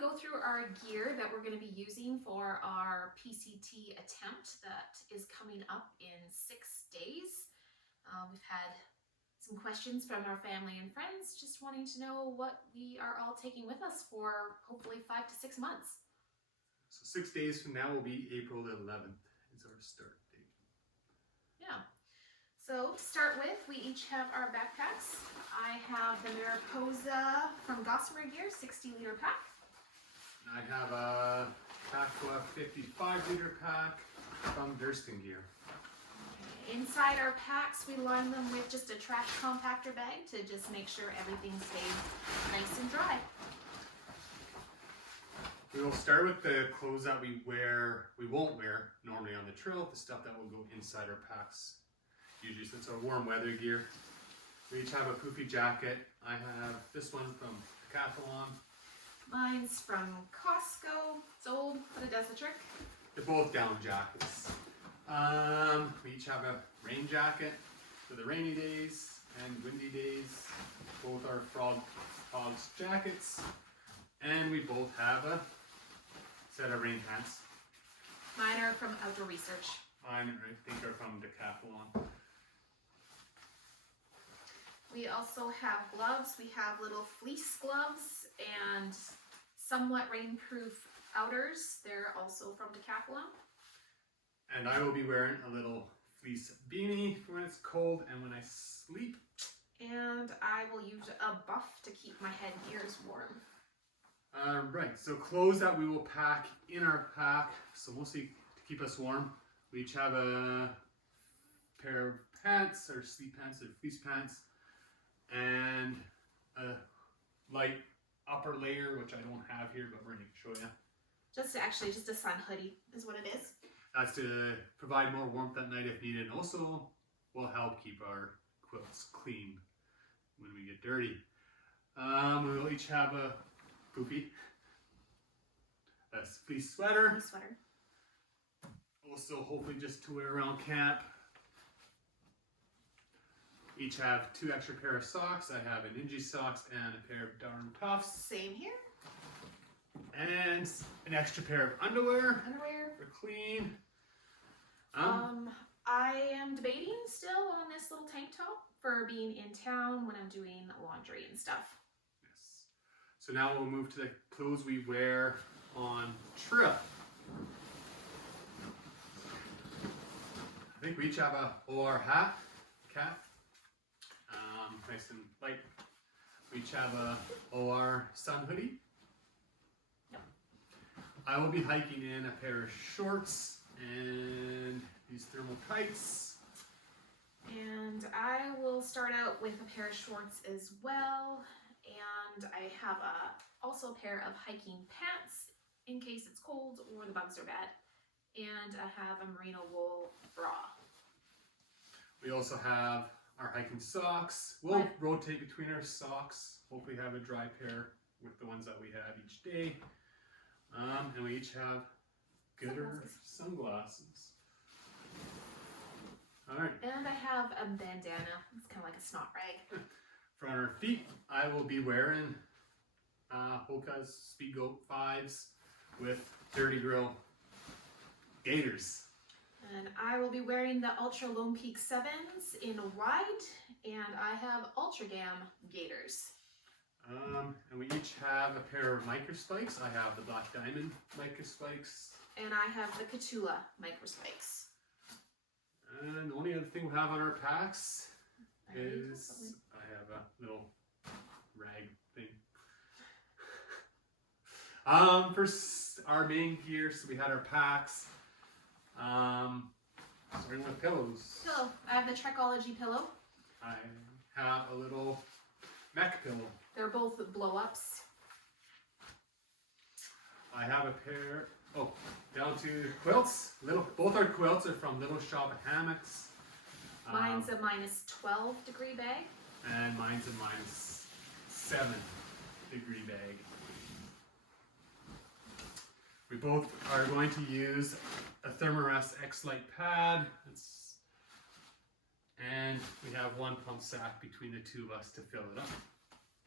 go through our gear that we're going to be using for our PCT attempt that is coming up in 6 days. We've had some questions from our family and friends just wanting to know what we are all taking with us for hopefully 5 to 6 months. So 6 days from now will be April the 11th is our start date. Yeah. So to start with, we each have our backpacks. I have the Mariposa from Gossamer Gear 60-liter pack. I have a Aqua 55-liter pack from Durston Gear. Inside our packs, we line them with just a trash compactor bag to just make sure everything stays nice and dry. We will start with the clothes that we won't wear normally on the trail, the stuff that will go inside our packs. Usually since our warm weather gear. We each have a poofy jacket. I have this one from Decathlon. Mine's from Costco. It's old, but it does the trick. They're both down jackets. We each have a rain jacket for the rainy days and windy days. Both are Frogs jackets. And we both have a set of rain pants. Mine are from Outdoor Research. Mine, I think, are from Decathlon. We also have gloves. We have little fleece gloves and somewhat rainproof outers. They're also from Decathlon. And I will be wearing a little fleece beanie for when it's cold and when I sleep. And I will use a buff to keep my head gears warm. Right, so clothes that we will pack in our pack, so mostly to keep us warm. We each have a pair of pants, or sleep pants, or fleece pants, and a light upper layer, which I don't have here, but we're going to show you. Just a sun hoodie is what it is. That's to provide more warmth at night if needed, and also will help keep our quilts clean when we get dirty. We will each have a poofy, a fleece sweater. Fleece sweater. Also, hopefully just to wear around camp. Each have 2 extra pair of socks. I have a Ninja socks and a pair of Darn Puffs. Same here. And an extra pair of underwear. Underwear. For clean. I am debating still on this little tank top for being in town when I'm doing laundry and stuff. Yes. So now we'll move to the clothes we wear on trail. I think we each have a OR hat, cap, nice and light. We each have a OR sun hoodie. Yep. I will be hiking in a pair of shorts and these thermal tights. And I will start out with a pair of shorts as well. And I have also a pair of hiking pants in case it's cold or the bugs are bad. And I have a merino wool bra. We also have our hiking socks. We'll rotate between our socks. Hopefully have a dry pair with the ones that we have each day. And we each have gooder sunglasses. All right. And I have a bandana. It's kind of like a snot rag. For our feet, I will be wearing Hoka's Speed Goat 5s with Dirty Grill gaiters. And I will be wearing the Ultra Lone Peak 7s in white, and I have Ultra Gam gaiters. And we each have a pair of micro spikes. I have the Black Diamond micro spikes. And I have the Catula micro spikes. And the only other thing we have on our packs is I have a little rag thing. For our main gear, so we had our packs. Starting with pillows. Pillow. I have the Trekology pillow. I have a little mech pillow. They're both blow-ups. I have a pair, down to quilts. Both our quilts are from Little Shop of Hammocks. Mine's a -12 degree bag. And mine's a -7 degree bag. We both are going to use a Thermarest X-Lite pad. And we have one pump sack between the two of us to fill it up.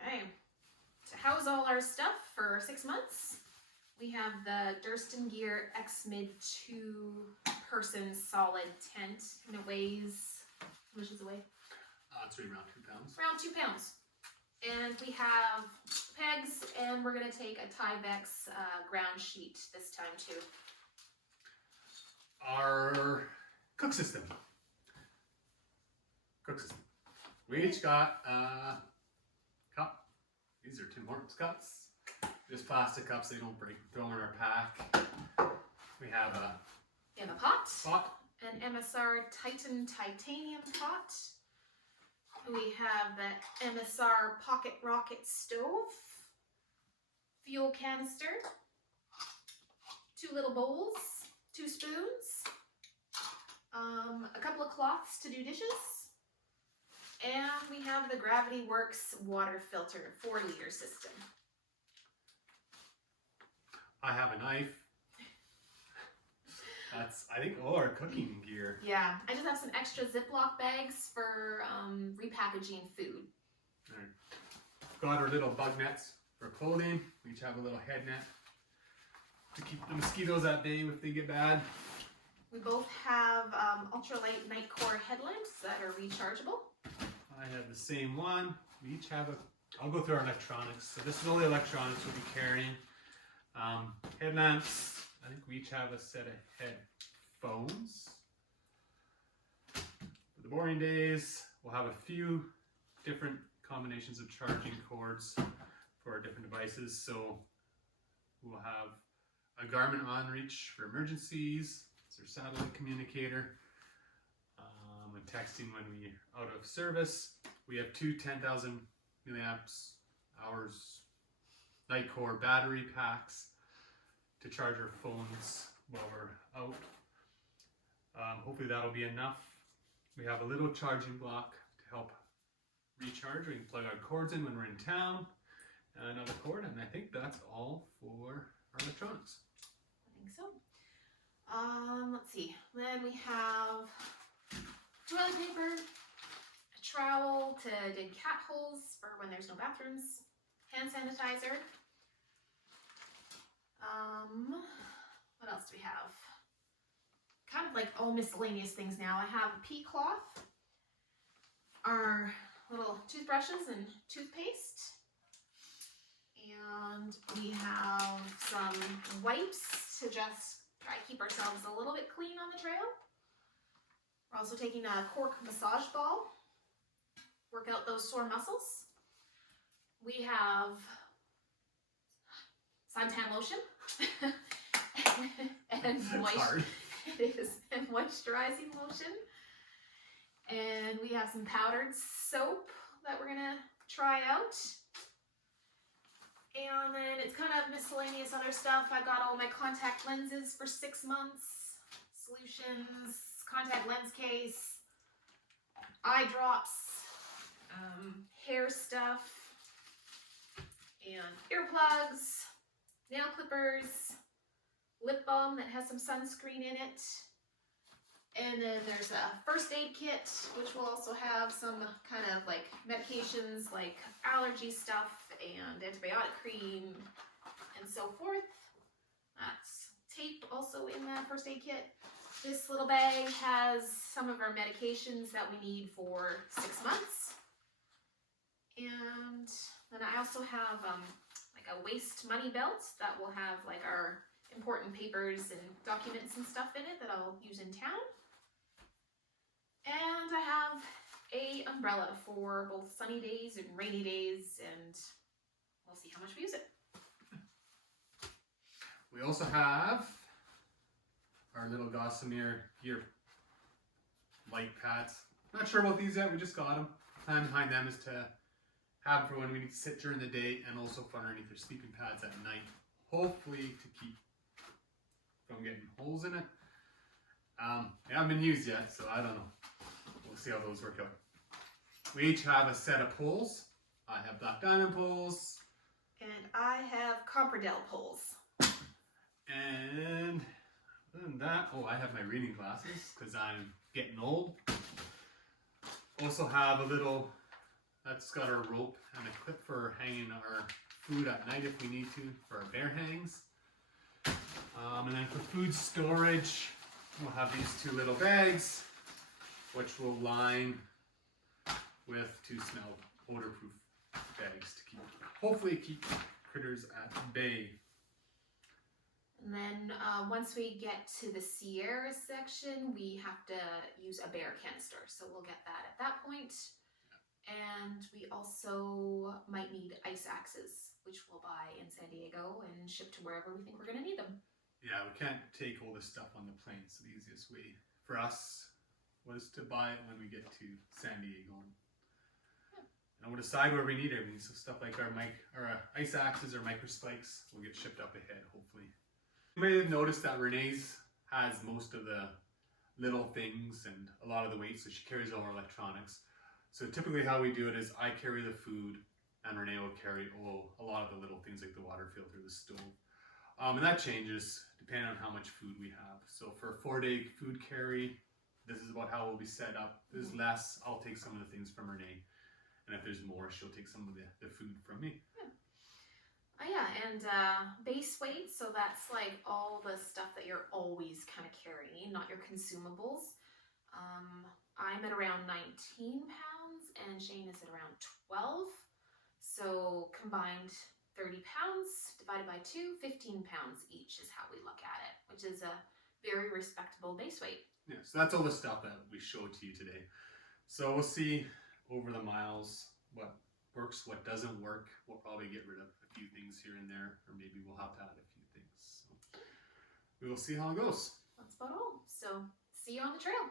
Okay. to house all our stuff for 6 months, we have the Durston Gear X-Mid 2-person solid tent, and it weighs, how much does it weigh? It's right around 2 pounds. Around 2 pounds. And we have pegs, and we're going to take a Tyvek ground sheet this time too. Our cook system. We each got a cup. These are Tim Hortons cups. Just plastic cups, they don't break. Throw in our pack. We have a pot. An MSR Titan titanium pot. We have the MSR Pocket Rocket stove, fuel canister, 2 little bowls, 2 spoons, a couple of cloths to do dishes, and we have the Gravity Works water filter 4-liter system. I have a knife. That's, I think, all our cooking gear. Yeah, I just have some extra Ziploc bags for repackaging food. All right. Got our little bug nets for clothing. We each have a little head net to keep the mosquitoes at bay if they get bad. We both have ultralight night core headlamps that are rechargeable. I have the same one. We each have I'll go through our electronics. So this is all the electronics we'll be carrying. Headlamps. I think we each have a set of headphones. For the boring days, we'll have a few different combinations of charging cords for our different devices. So we'll have a Garmin OnReach for emergencies. It's our satellite communicator. And texting when we're out of service. We have 2 10,000 milliamps hours night core battery packs to charge our phones while we're out. Hopefully that'll be enough. We have a little charging block to help recharge. We can plug our cords in when we're in town. And another cord, and I think that's all for our electronics. I think so. Let's see. Then we have toilet paper, a trowel to dig cat holes for when there's no bathrooms, hand sanitizer. What else do we have? Kind of like all miscellaneous things now. I have a pea cloth, our little toothbrushes and toothpaste, and we have some wipes to just try to keep ourselves a little bit clean on the trail. We're also taking a cork massage ball, work out those sore muscles. We have suntan lotion and it is and moisturizing lotion, and we have some powdered soap that we're gonna try out, and then it's kind of miscellaneous other stuff. I got all my contact lenses for 6 months, solutions, contact lens case, eye drops, hair stuff, and earplugs, nail clippers, lip balm that has some sunscreen in it, and then there's a first aid kit, which will also have some kind of like medications like allergy stuff and antibiotic cream and so forth. That's tape also in that first aid kit. This little bag has some of our medications that we need for 6 months, and then I also have like a waist money belt that will have like our important papers and documents and stuff in it that I'll use in town. And I have a umbrella for both sunny days and rainy days, and we'll see how much we use it. We also have our little Gossamer gear light pads. Not sure about these yet, we just got them. The plan behind them is to have for when we need to sit during the day, and also for underneath their sleeping pads at night. Hopefully to keep from getting holes in it. They haven't been used yet, so I don't know. We'll see how those work out. We each have a set of poles. I have Black Diamond poles. And I have Copperdale poles. And other than that, I have my reading glasses because I'm getting old. Also have a little, that's got our rope and a clip for hanging our food at night if we need to for our bear hangs. And then for food storage, we'll have these 2 little bags, which we'll line with 2 smell odor-proof bags to hopefully keep critters at bay. And then once we get to the Sierra section, we have to use a bear canister. So we'll get that at that point. And we also might need ice axes, which we'll buy in San Diego and ship to wherever we think we're going to need them. Yeah, we can't take all this stuff on the plane, so the easiest way for us was to buy it when we get to San Diego. And we'll decide where we need everything. So stuff like our ice axes or micro spikes will get shipped up ahead, hopefully. You may have noticed that Renee's has most of the little things and a lot of the weight, so she carries all our electronics. So typically how we do it is I carry the food and Renee will carry a lot of the little things like the water filter, the stove. And that changes depending on how much food we have. So for a 4-day food carry, this is about how we'll be set up. If there's less, I'll take some of the things from Renee. And if there's more, she'll take some of the food from me. Yeah, and base weight, so that's like all the stuff that you're always kind of carrying, not your consumables. I'm at around 19 pounds and Shane is at around 12. So combined 30 pounds divided by 2, 15 pounds each is how we look at it, which is a very respectable base weight. Yeah, so that's all the stuff that we showed to you today. So we'll see over the miles what works, what doesn't work. We'll probably get rid of a few things here and there, or maybe we'll have to add a few things. So we will see how it goes. That's about all. So see you on the trail.